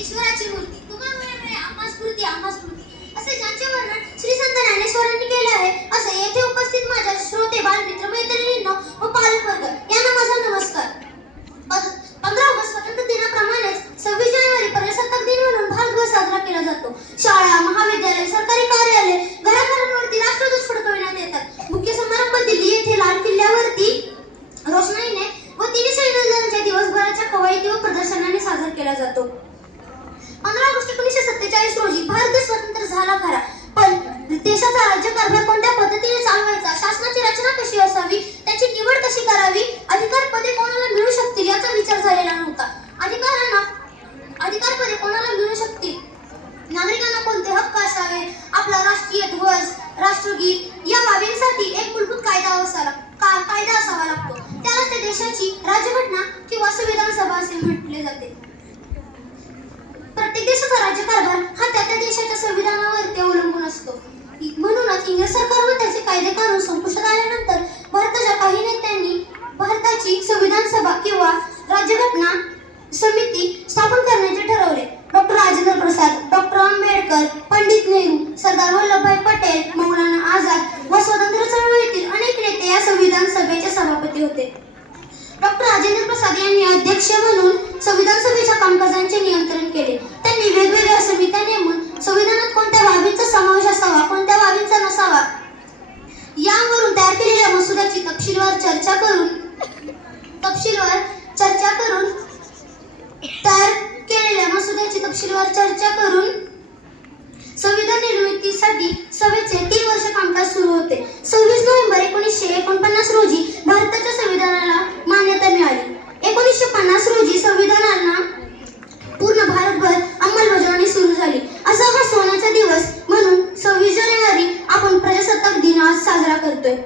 ईश्वराची मूर्ती, तुम्हा मिळे आम्हा स्फूर्ती असे ज्यांचे वर्णन श्री संत ज्ञानेश्वरांनी केले आहे, असे येथे उपस्थित माझ्या श्रोते बालमित्र मैत्रिणींनो व पालकवर्ग यांना माझा नमस्कार. 15 ऑगस्ट स्वातंत्र्य दिनाप्रमाणेच 26 जानेवारी प्रजासत्ताक दिन म्हणून भारतभर साजरा केला जातो. शाळा, महाविद्यालय, सरकारी कार्यालय, घराघरांवरती राष्ट्रध्वज फडकविण्यात येतात. मुख्य समारंभ दिल्ली येथे लाल किल्ल्यावरती रोषणाईने व तिन्ही संविधानाच्या दिवसभराच्या कवायती व प्रदर्शनाने साजरा केला जातो. 15 ऑगस्ट 1947 रोजी भारत देश स्वतंत्र झाला खरा, पण देशाचा राज्यकारभार कोणत्या पद्धतीने चालवायचा, शासनाची रचना कशी असावी, त्याची निवड कशी करावी, अधिकार पदे कोणाला मिळू शकतील याचा विचार झालेला नव्हता. अधिकार पदे कोणाला मिळू शकतील, नागरिकांना कोणते हक्क असावे, आपला राष्ट्रीय ध्वज, राष्ट्रगीत या बाबींसाठी एक मूलभूत कायदा असावा लागतो. त्याला त्या देशाची राज्यघटना किंवा संविधान सभा असे म्हटले जाते. प्रत्येक देशाचा राज्यकारभार हा त्या देशाच्या संविधानावर अवलंबून असतो. म्हणूनच इंग्रज सरकार व त्याचे कायदे कानून संपुष्टात आल्यानंतर भारताच्या काही नेत्यांनी भारताची संविधान सभा किंवा राज्यघटना समिती स्थापन करण्याचे ठरवले. डॉक्टर राजेंद्र प्रसाद, डॉक्टर आंबेडकर, पंडित नेहरू, सरदार वल्लभभाई पटेल, मौलाना आझाद व स्वातंत्र्य चळवळीतील अनेक नेते या संविधान सभेचे सभापती होते. डॉक्टर राजेंद्र प्रसाद यांनी अध्यक्ष म्हणून संविधान सभेच्या कामकाजांचे नियंत्रण केले. त्यांनी वेगवेगळ्या समित्या नेमून संविधानात कोणत्या बाबींचा समावेश असावा, कोणत्या बाबींचा नसावा यावरून तयार केलेल्या मसुद्याची तपशीलवार चर्चा करून संविधान निर्मितीसाठी सभेचे 3 वर्ष कामकाज सुरू होते. 26 नोव्हेंबर 1949 रोजी भारताच्या संविधानाला मान्यता मिळाली. 1950 रोजी संविधानाला पूर्ण भारतभर अंमलबजावणी सुरू झाली. असा हा सोन्याचा दिवस म्हणून 26 जानेवारी आपण प्रजासत्ताक दिन आज साजरा करतोय.